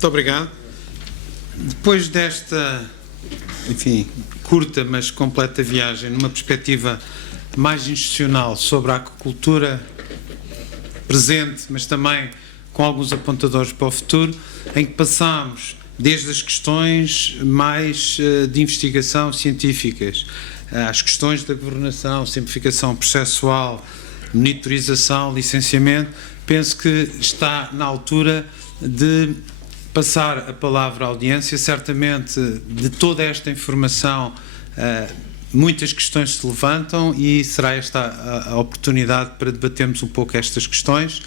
Muito obrigado. Depois desta, enfim, curta mas completa viagem, numa perspectiva mais institucional sobre a aquacultura presente, mas também com alguns apontadores para o futuro, em que passámos desde as questões mais de investigação científicas, às questões da governação, simplificação processual, monitorização, licenciamento, penso que está na altura de passar a palavra à audiência. Certamente de toda esta informação muitas questões se levantam e será esta a oportunidade para debatermos um pouco estas questões.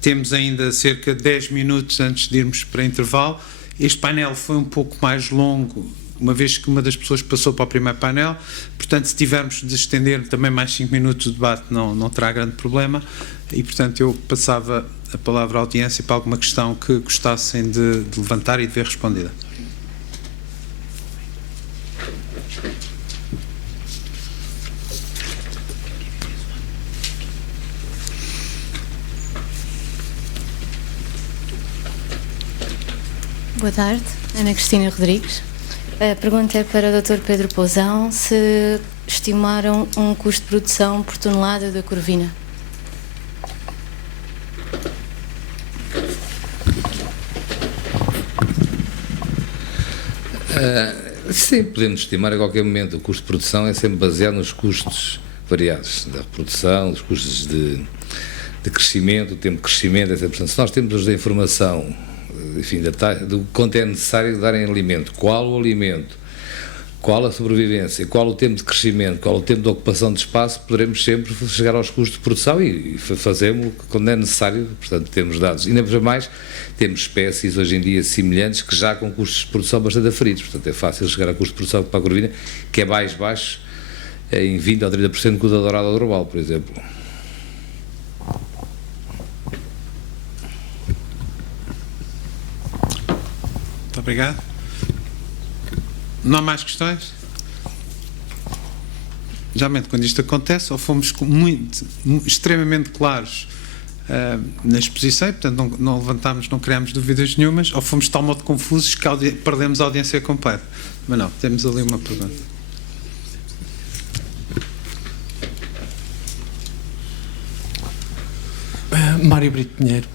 Temos ainda cerca de 10 minutos antes de irmos para intervalo. Este painel foi um pouco mais longo, uma vez que uma das pessoas passou para o primeiro painel, portanto, se tivermos de estender também mais 5 minutos o debate, não terá grande problema, e, portanto, eu passava a palavra à audiência para alguma questão que gostassem de levantar e de ver respondida. Boa tarde, Ana Cristina Rodrigues. A pergunta é para o Dr. Pedro Pousão, se estimaram um custo de produção por tonelada da corvina. Sim, podemos estimar a qualquer momento. O custo de produção é sempre baseado nos custos variados da reprodução, dos custos de crescimento, o tempo de crescimento, etc. Portanto, se nós temos a informação, enfim, do quanto é necessário dar em alimento, qual o alimento, qual a sobrevivência, qual o tempo de crescimento, qual o tempo de ocupação de espaço, poderemos sempre chegar aos custos de produção e fazemos quando é necessário. Portanto, temos dados. E ainda mais, temos espécies hoje em dia semelhantes que já com custos de produção bastante aferidos. Portanto, é fácil chegar a custo de produção para a corvina, que é mais baixo em 20% ou 30% que o da dourada global, por exemplo. Muito obrigado. Não há mais questões? Geralmente, quando isto acontece, ou fomos extremamente claros na exposição, portanto não levantámos, não criámos dúvidas nenhumas, ou fomos de tal modo confusos que perdemos a audiência completa. Mas não, temos ali uma pergunta. Mário Brito Pinheiro,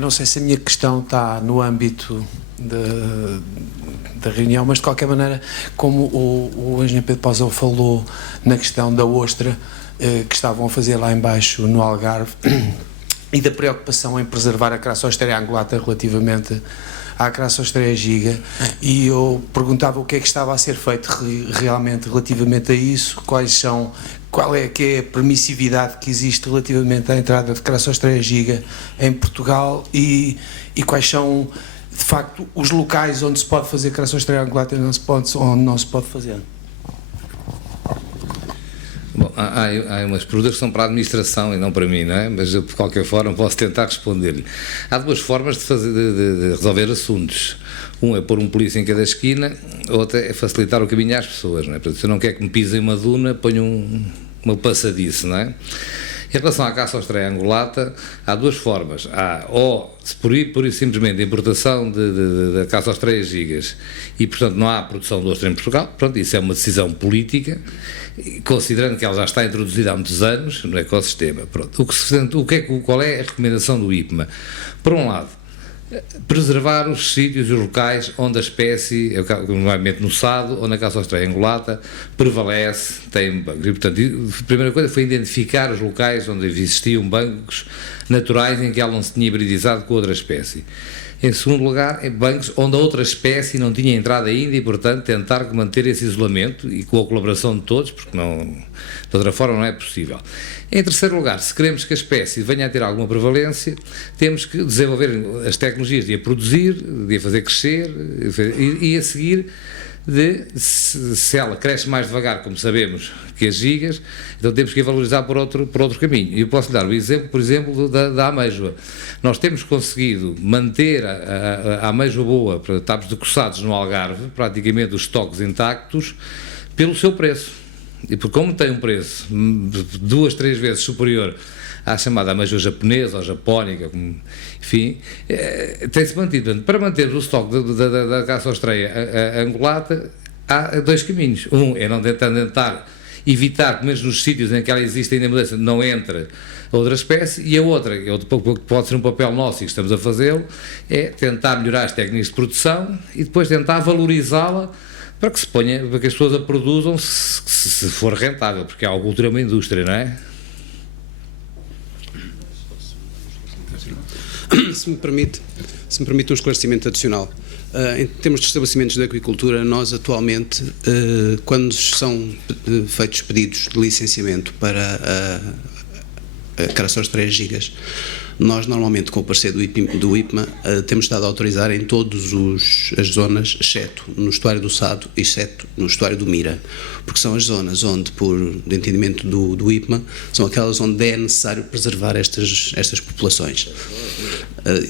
não sei se a minha questão está no âmbito da reunião, mas de qualquer maneira, como o engenheiro Pedro Pousão falou na questão da ostra que estavam a fazer lá embaixo no Algarve e da preocupação em preservar a Crassostreia angulata relativamente à Crassostreia giga, e eu perguntava o que é que estava a ser feito realmente relativamente a isso, qual é que é a permissividade que existe relativamente à entrada de Crassostreia giga em Portugal e quais são, de facto, os locais onde se pode fazer Crassostreia angulata e onde não se pode fazer. Bom, há umas perguntas que são para a administração e não para mim, não é? Mas eu, de qualquer forma, posso tentar responder-lhe. Há duas formas de resolver assuntos. Um é pôr um polícia em cada esquina, outra é facilitar o caminho às pessoas, não é? Portanto, se eu não quero que me pisem uma duna, ponho uma passadice, não é? Em relação à Crassostreia angulata, há duas formas. Há, ou pura e simplesmente a importação da Crassostreia gigas e, portanto, não há produção de ostra em Portugal. Pronto, isso é uma decisão política, considerando que ela já está introduzida há muitos anos no ecossistema. Pronto. Qual é a recomendação do IPMA? Por um lado, preservar os sítios e os locais onde a espécie, normalmente no Sado ou na Crassostreia angulata, prevalece, tem bancos. E, portanto, a primeira coisa foi identificar os locais onde existiam bancos naturais em que ela não se tinha hibridizado com outra espécie. Em segundo lugar, em bancos onde a outra espécie não tinha entrado ainda e, portanto, tentar manter esse isolamento e com a colaboração de todos, porque não, de outra forma não é possível. Em terceiro lugar, se queremos que a espécie venha a ter alguma prevalência, temos que desenvolver as tecnologias de a produzir, de a fazer crescer e a seguir, se ela cresce mais devagar, como sabemos, que as gigas, então temos que a valorizar por outro caminho. E eu posso lhe dar o exemplo, por exemplo, da amêijoa. Nós temos conseguido manter a amêijoa boa para estarmos decoçados no Algarve, praticamente os estoques intactos, pelo seu preço. E porque como tem um preço 2, 3 vezes superior à chamada ameijoa japonesa ou japónica, enfim, tem-se mantido. Portanto, para manter o estoque da caça austreia angulata, há dois caminhos. Um é não tentar evitar, pelo menos nos sítios em que ela existe ainda mudança, não entra outra espécie, e a outra, pode ser um papel nosso e que estamos a fazê-lo, é tentar melhorar as técnicas de produção e depois tentar valorizá-la para que se ponha, para que as pessoas a produzam se for rentável, porque a agricultura é uma indústria, não é? Se me permite um esclarecimento adicional. Em termos de estabelecimentos de aquicultura, nós atualmente, quando são feitos pedidos de licenciamento para a caça aos 3 gigas, nós normalmente, com o parecer do IPMA, temos estado a autorizar em todas as zonas, exceto no estuário do Sado e exceto no estuário do Mira, porque são as zonas onde, de entendimento do IPMA, são aquelas onde é necessário preservar estas populações.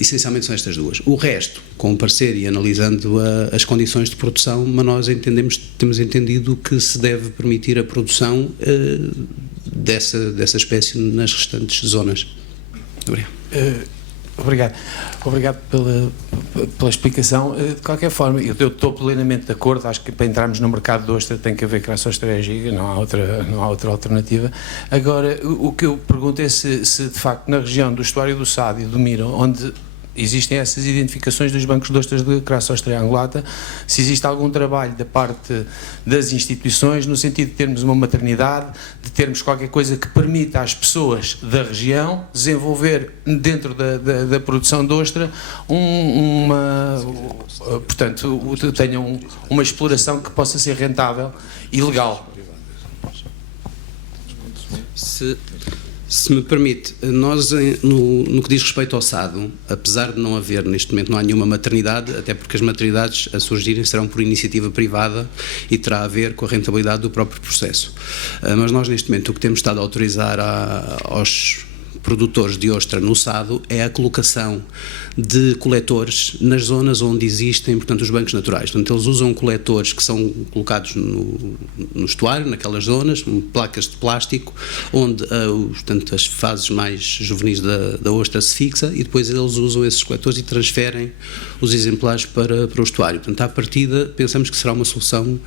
Essencialmente são estas duas. O resto, com o parecer e analisando as condições de produção, mas nós temos entendido que se deve permitir a produção dessa espécie nas restantes zonas. Obrigado. Obrigado pela explicação. De qualquer forma, eu estou plenamente de acordo. Acho que para entrarmos no mercado de ostra tem que haver caça aos 3 gigas, não há outra alternativa. Agora, o que eu pergunto é se de facto na região do estuário do Sado e do Mira, onde existem essas identificações dos bancos de ostras de caça austreia angulata, se existe algum trabalho da parte das instituições no sentido de termos uma maternidade, de termos qualquer coisa que permita às pessoas da região desenvolver dentro da produção de ostra portanto, tenham uma exploração que possa ser rentável e legal. Se me permite, nós no que diz respeito ao Sado, apesar de não haver neste momento, não há nenhuma maternidade, até porque as maternidades a surgirem serão por iniciativa privada e terá a ver com a rentabilidade do próprio processo. Mas nós neste momento o que temos estado a autorizar aos produtores de ostra no Sado é a colocação de coletores nas zonas onde existem, portanto, os bancos naturais. Portanto, eles usam coletores que são colocados no estuário, naquelas zonas, placas de plástico, onde portanto, as fases mais juvenis da ostra se fixa e depois eles usam esses coletores e transferem os exemplares para o estuário. Portanto, à partida, pensamos que será uma solução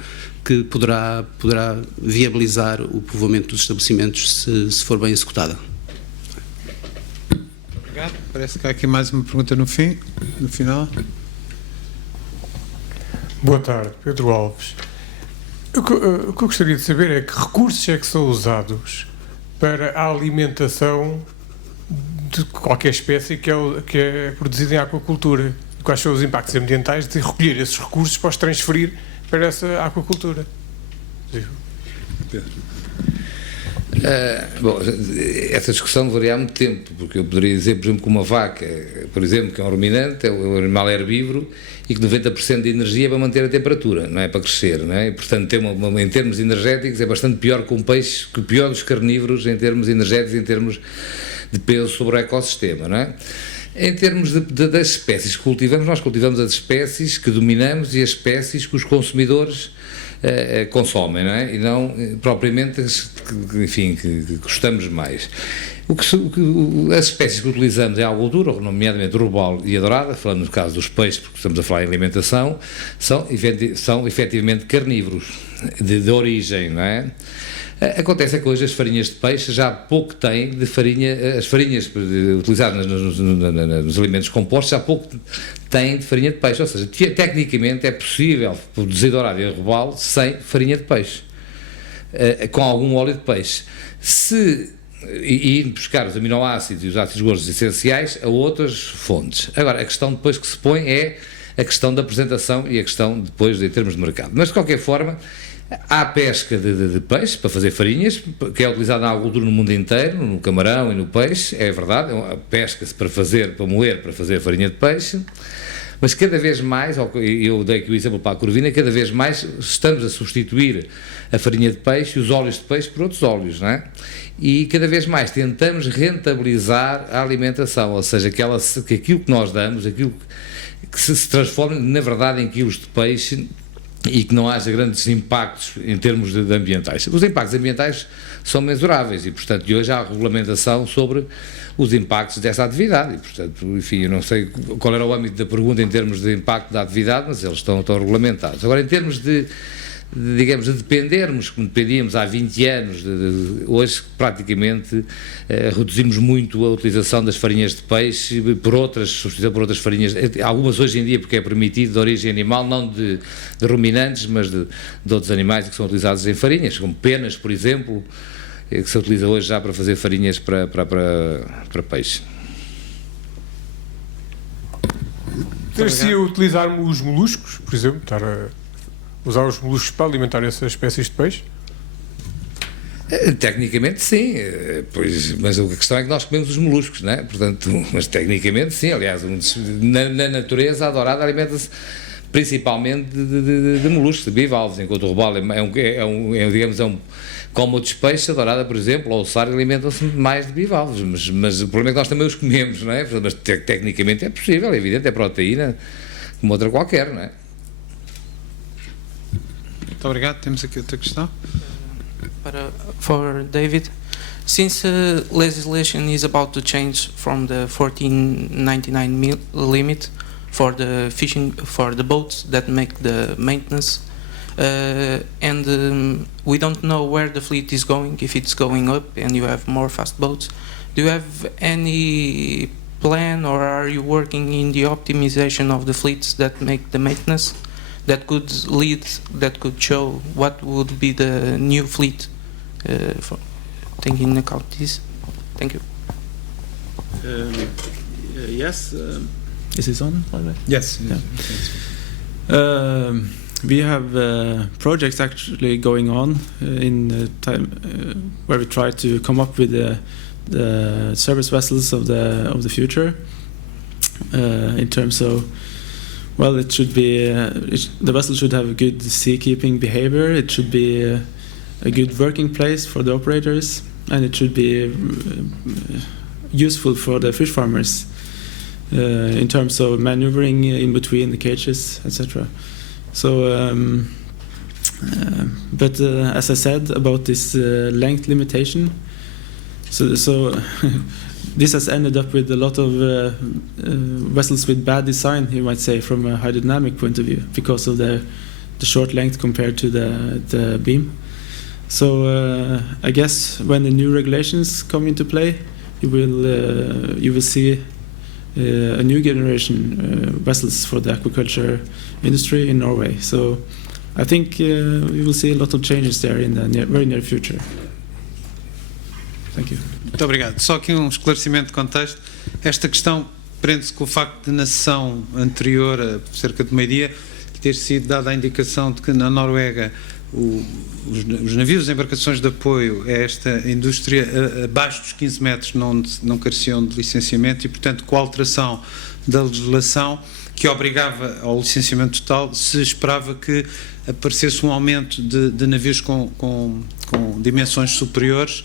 que poderá viabilizar o povoamento dos estabelecimentos se for bem executada. Obrigado. Parece que há aqui mais uma pergunta no final. Boa tarde, Pedro Alves. O que eu gostaria de saber é que recursos é que são usados para a alimentação de qualquer espécie que é produzida em aquacultura. Quais são os impactos ambientais de recolher esses recursos para os transferir para essa aquacultura? Pedro. Bom, essa discussão varia há muito tempo, porque eu poderia dizer, por exemplo, que uma vaca, por exemplo, que é um ruminante, é um animal herbívoro e que 90% de energia é para manter a temperatura, não é para crescer, não é? E, portanto, em termos energéticos é bastante pior que um peixe, que o pior dos carnívoros em termos energéticos, em termos de peso sobre o ecossistema, não é? Em termos das espécies que cultivamos, nós cultivamos as espécies que dominamos e as espécies que os consumidores consomem, não é? E não propriamente que gostamos mais. As espécies que utilizamos em agricultura, nomeadamente o robalo e a dourada, falando no caso dos peixes, porque estamos a falar em alimentação, são efetivamente carnívoros de origem, não é? Acontece é que hoje as farinhas de peixe já há pouco têm de farinha, as farinhas utilizadas nos alimentos compostos já há pouco têm de farinha de peixe, ou seja, tecnicamente é possível produzir dourado e robalo sem farinha de peixe, com algum óleo de peixe. E buscar os aminoácidos e os ácidos gordos essenciais a outras fontes. Agora, a questão depois que se põe é a questão da apresentação e a questão depois em termos de mercado. Mas, de qualquer forma, há pesca de peixe para fazer farinhas, que é utilizada na agricultura no mundo inteiro, no camarão e no peixe, é verdade, pesca-se para moer, para fazer farinha de peixe, mas cada vez mais, eu dei aqui o exemplo para a corvina, cada vez mais estamos a substituir a farinha de peixe e os óleos de peixe por outros óleos, não é? E cada vez mais tentamos rentabilizar a alimentação, ou seja, que aquilo que nós damos, aquilo que se transforma, na verdade, em quilos de peixe e que não haja grandes impactos em termos de ambientais. Os impactos ambientais são mensuráveis e, portanto, hoje há regulamentação sobre os impactos dessa atividade e, portanto, enfim, eu não sei qual era o âmbito da pergunta em termos de impacto da atividade, mas eles estão regulamentados. Agora, em termos digamos, de dependermos, como dependíamos há 20 anos, hoje praticamente reduzimos muito a utilização das farinhas de peixe substituição por outras farinhas, algumas hoje em dia porque é permitido de origem animal, não de ruminantes, mas de outros animais que são utilizados em farinhas, como penas, por exemplo, que se utiliza hoje já para fazer farinhas para peixe. Se utilizarmos os moluscos, por exemplo, estar a usar os moluscos para alimentar essas espécies de peixe? Tecnicamente sim, mas a questão é que nós comemos os moluscos, não é? Portanto, mas tecnicamente sim, aliás, na natureza a dourada alimenta-se principalmente de moluscos, de bivalves, enquanto o robalo como outros peixes, a dourada, por exemplo, ou o sar alimentam-se mais de bivalves, mas o problema é que nós também os comemos, não é? Mas tecnicamente é possível, é evidente, é proteína como outra qualquer, não é? Muito obrigado. Temos aqui outra questão. For David, since legislation is about to change from the 1499 limit for the fishing for the boats that make the maintenance, and we don't know where the fleet is going, if it's going up and you have more fast boats, do you have any plan or are you working in the optimization of the fleets that make the maintenance? That could show what would be the new fleet for taking into account this. Thank you. Yes. Is this on? Yes. Yeah. We have projects actually going on in time where we try to come up with the service vessels of the future in terms of. Well, it should be the vessel should have a good seakeeping behavior. It should be a good working place for the operators, and it should be useful for the fish farmers in terms of maneuvering in between the cages, etc. So, but as I said about this length limitation, so this has ended up with a lot of vessels with bad design, you might say, from a hydrodynamic point of view, because of the short length compared to the beam. So I guess when the new regulations come into play, you will see a new generation vessels for the aquaculture industry in Norway. So I think we will see a lot of changes there in the very near future. Thank you. Muito obrigado. Só aqui um esclarecimento de contexto. Esta questão prende-se com o facto de na sessão anterior, a cerca de meio-dia, ter sido dada a indicação de que na Noruega os navios, as embarcações de apoio a esta indústria abaixo dos 15 metros não careciam de licenciamento e, portanto, com a alteração da legislação que obrigava ao licenciamento total, se esperava que aparecesse um aumento de navios com dimensões superiores.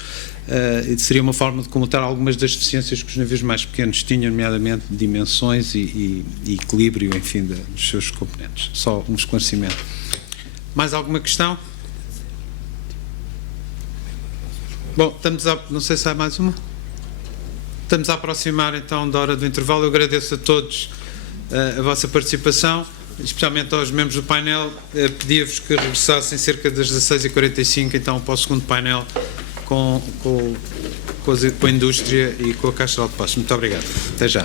Seria uma forma de comutar algumas das deficiências que os navios mais pequenos tinham, nomeadamente de dimensões e equilíbrio, enfim, dos seus componentes. Só um esclarecimento. Mais alguma questão? Bom, não sei se há mais uma. Estamos a aproximar então da hora do intervalo. Eu agradeço a todos a vossa participação, especialmente aos membros do painel. Pedia-vos que regressassem cerca das 16h45 então para o segundo painel com a indústria e com a Caixa de Depósitos. Muito obrigado. Até já.